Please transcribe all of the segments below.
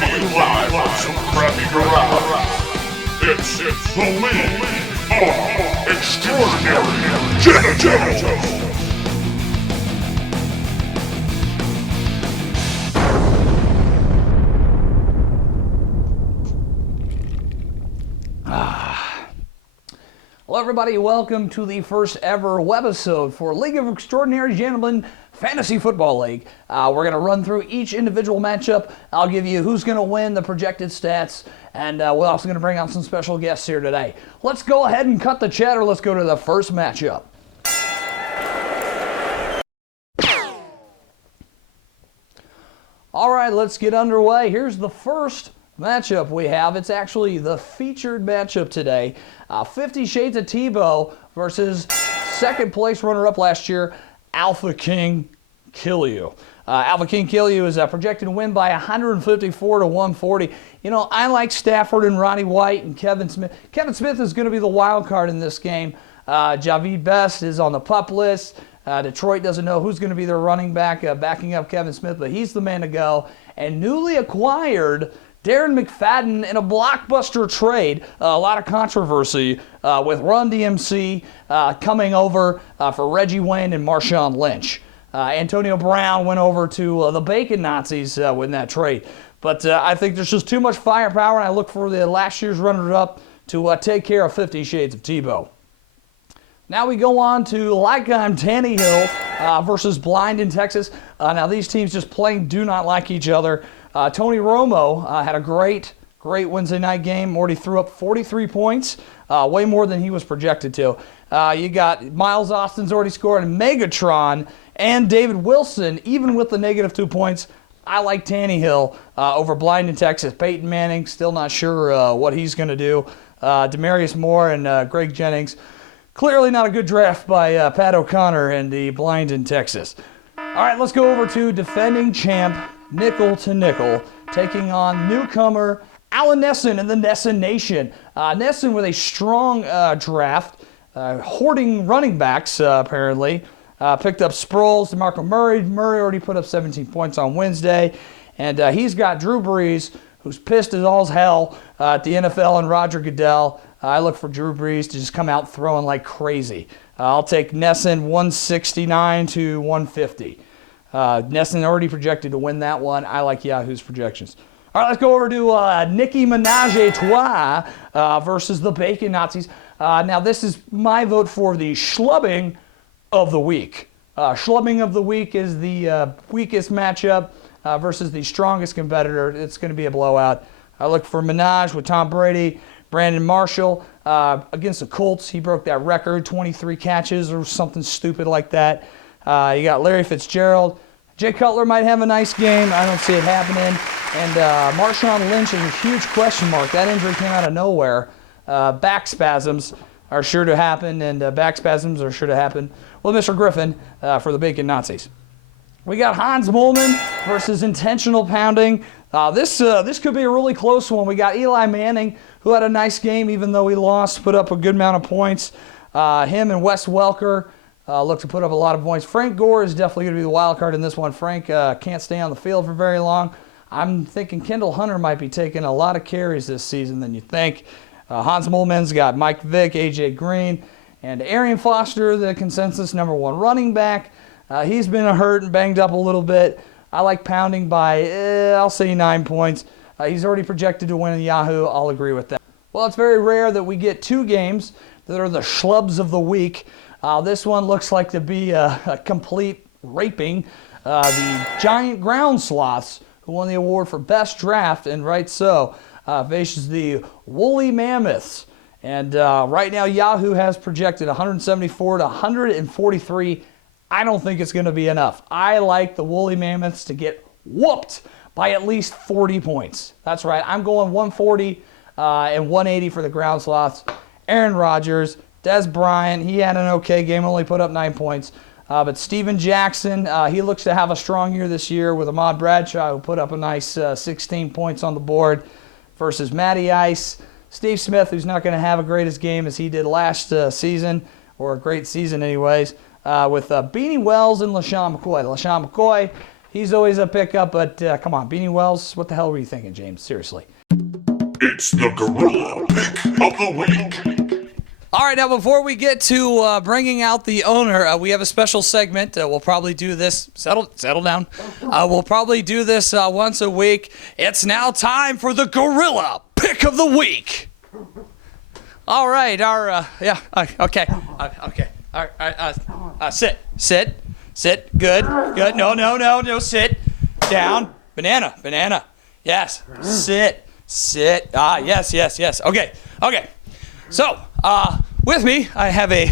Coming live on some crappy garage. It's the League of Extraordinary Genitals. Hello everybody, welcome to the first ever webisode for League of Extraordinary Gentlemen Fantasy Football League. We're going to run through each individual matchup. I'll give you who's going to win, the projected stats, and we're also going to bring out some special guests here today. Let's go ahead and cut the chatter. Let's go to the first matchup. All right, let's get underway. Here's the first matchup we have. It's actually the featured matchup today. 50 Shades of Tebow versus second place runner-up last year, Alpha King Kill You. Alpha King Kill You is projected to win by 154 to 140. You know, I like Stafford and Roddy White and Kevin Smith. Kevin Smith is going to be the wild card in this game. Javid Best is on the PUP list. Detroit doesn't know who's going to be their running back backing up Kevin Smith, but he's the man to go. And newly acquired Darren McFadden in a blockbuster trade. A lot of controversy with Run DMC coming over for Reggie Wayne and Marshawn Lynch. Antonio Brown went over to the Bacon Nazis in that trade. But I think there's just too much firepower, and I look for the last year's runner-up to take care of 50 Shades of Tebow. Now we go on to Like I'm Tannehill versus Blind in Texas. Now these teams just plain do not like each other. Tony Romo had a great Wednesday night game. Already threw up 43 points, way more than he was projected to. You got Miles Austin's already scored, and Megatron and David Wilson, even with the negative 2 points. I like Tannehill over Blind in Texas. Peyton Manning, still not sure what he's going to do. Demarius Moore and Greg Jennings. Clearly not a good draft by Pat O'Connor and the Blind in Texas. All right, let's go over to defending champ Nickel to Nickel, taking on newcomer Alan Nesson and the Nesson Nation. Nesson with a strong draft, hoarding running backs apparently. Picked up Sproles, DeMarco Murray. Murray already put up 17 points on Wednesday. And he's got Drew Brees, who's pissed as all hell at the NFL, and Roger Goodell. I look for Drew Brees to just come out throwing like crazy. I'll take Nesson 169 to 150. Nesson already projected to win that one. I like Yahoo's projections. All right, let's go over to Nicki Minaj et Toi versus the Bacon Nazis. Now, this is my vote for the schlubbing of the week. Schlubbing of the week is the weakest matchup versus the strongest competitor. It's going to be a blowout. I look for Minaj with Tom Brady, Brandon Marshall against the Colts. He broke that record, 23 catches or something stupid like that. You got Larry Fitzgerald. Jay Cutler might have a nice game. I don't see it happening. And Marshawn Lynch is a huge question mark. That injury came out of nowhere. Back spasms are sure to happen, and back spasms are sure to happen. Well, Mr. Griffin for the Bacon Nazis. We got Hans Mollman versus Intentional Pounding. This could be a really close one. We got Eli Manning, who had a nice game, even though he lost, put up a good amount of points. Him and Wes Welker look to put up a lot of points. Frank Gore is definitely going to be the wild card in this one. Frank can't stay on the field for very long. I'm thinking Kendall Hunter might be taking a lot of carries this season than you think. Hans Mollman's got Mike Vick, A.J. Green, and Arian Foster, the consensus #1 running back. He's been hurt and banged up a little bit. I like Pounding by, I'll say 9 points. He's already projected to win in Yahoo. I'll agree with that. Well, it's very rare that we get two games that are the schlubs of the week. This one looks like to be a complete raping. The Giant Ground Sloths, who won the award for Best Draft, and right so, faces the Woolly Mammoths. And right now, Yahoo has projected 174 to 143. I don't think it's going to be enough. I like the Woolly Mammoths to get whooped by at least 40 points. That's right. I'm going 140 and 180 for the Ground Sloths. Aaron Rodgers, Des Bryant, he had an okay game, only put up 9 points. But Steven Jackson, he looks to have a strong year this year with Ahmad Bradshaw, who put up a nice 16 points on the board, versus Matty Ice. Steve Smith, who's not going to have a greatest game as he did last season, or a great season anyways, with Beanie Wells and LaShawn McCoy. LaShawn McCoy He's always a pickup, but come on, Beanie Wells, what the hell were you thinking, James? Seriously. It's the Gorilla Pick of the Week. All right, now before we get to bringing out the owner, we have a special segment. We'll probably do this. Settle down. We'll probably do this once a week. It's now time for the Gorilla Pick of the Week. All right, okay. All right, sit. Good. No, sit. Down. Banana. Yes. Sit. Yes. Okay. So, with me, I have a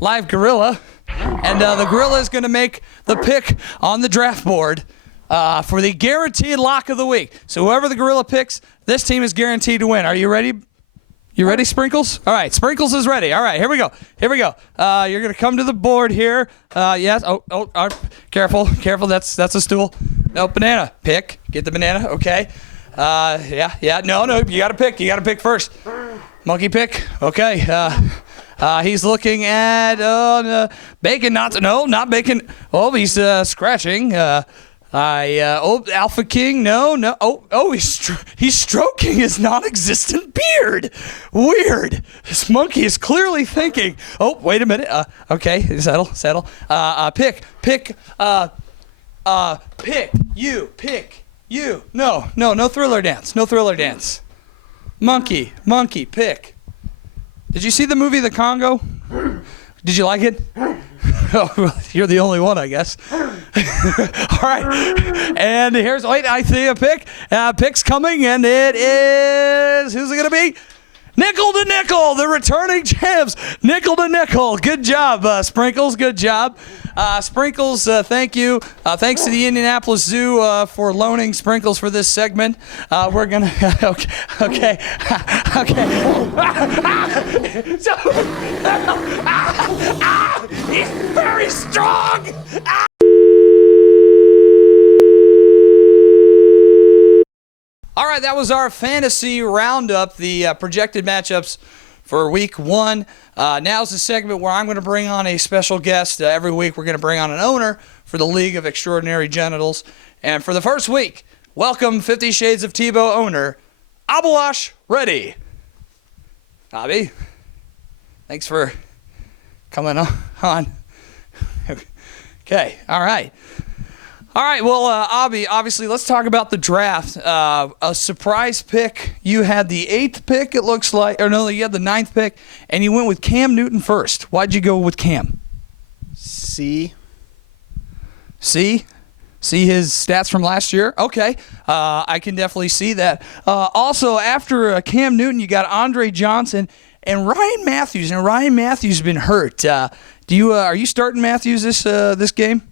live gorilla, and the gorilla is going to make the pick on the draft board for the guaranteed lock of the week. So whoever the gorilla picks, this team is guaranteed to win. Are you ready? You ready, Sprinkles? All right, Sprinkles is ready. All right, here we go. You're going to come to the board here. Yes. Oh, careful. That's a stool. No, banana. Pick. Get the banana. Okay. Yeah. No. You got to pick first. Monkey pick. Okay. He's looking at bacon. Not bacon. Oh, he's scratching. Alpha King. No. Oh, he's stroking his non-existent beard. Weird. This monkey is clearly thinking. Oh, wait a minute. Okay. Settle. Pick. Pick. You. No thriller dance. Monkey, pick. Did you see the movie The Congo? Did you like it? Oh, well, you're the only one, I guess. All right. And I see a pick. Pick's coming, and it is, who's it going to be? Nickel to nickel, the returning champs. Nickel to nickel. Good job, Sprinkles. Good job. Sprinkles, thank you. Thanks to the Indianapolis Zoo for loaning Sprinkles for this segment. We're going to, okay. He's very strong. All right, that was our fantasy roundup, the projected matchups for week 1. Now's the segment where I'm going to bring on a special guest. Every week we're going to bring on an owner for the League of Extraordinary Genitals. And for the first week, welcome 50 Shades of Tebow owner, Abuash Reddy. Abby, thanks for coming on. Okay, all right. All right, well, Abby, obviously, let's talk about the draft. A surprise pick. You had the 8th pick, it looks like. Or no, you had the 9th pick, and you went with Cam Newton first. Why'd you go with Cam? See his stats from last year? Okay, I can definitely see that. Also, after Cam Newton, you got Andre Johnson and Ryan Matthews. And Ryan Matthews has been hurt. Are you starting Matthews this game?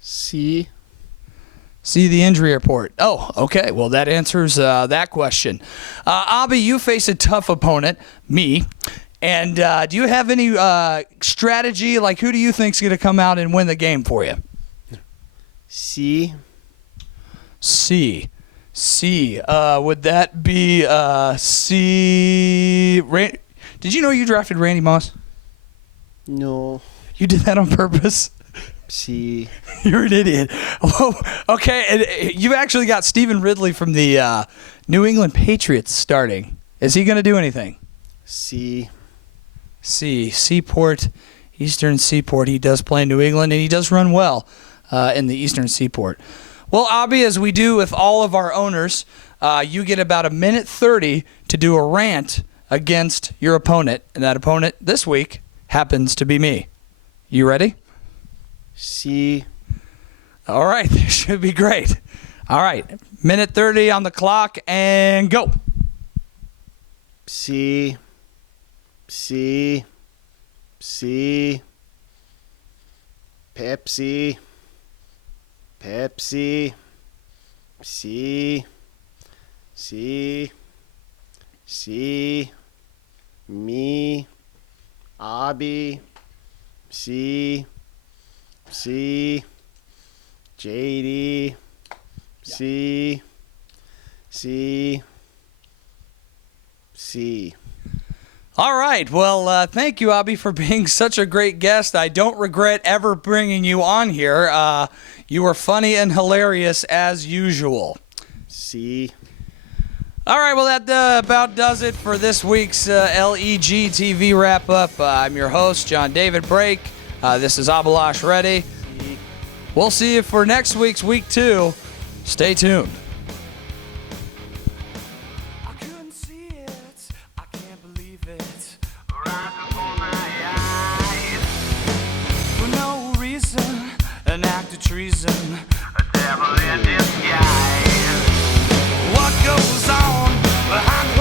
See the injury report. Oh, okay. Well, that answers that question. Abby, you face a tough opponent, me. And do you have any strategy? Like, who do you think is going to come out and win the game for you? C. Would that be C? Did you know you drafted Randy Moss? No. You did that on purpose? C. You're an idiot. Oh, okay, and you actually got Stephen Ridley from the New England Patriots starting. Is he going to do anything? C. Seaport, Eastern Seaport. He does play in New England, and he does run well in the Eastern Seaport. Well, Abby, as we do with all of our owners, you get about a minute 30 to do a rant against your opponent, and that opponent this week happens to be me. You ready? C. All right, this should be great. All right, minute 30 on the clock, and go. C. Pepsi. C. Me. Abby. C. JD. C. All right. Well, thank you, Abby, for being such a great guest. I don't regret ever bringing you on here. You were funny and hilarious as usual. C. All right, well, that about does it for this week's LEG TV wrap-up. I'm your host, John David Brake. This is Abalash Reddy. We'll see you for next week's Week 2. Stay tuned. I couldn't see it, I can't believe it, right before my eyes. For no reason, an act of treason, a devil in disguise. What goes on behind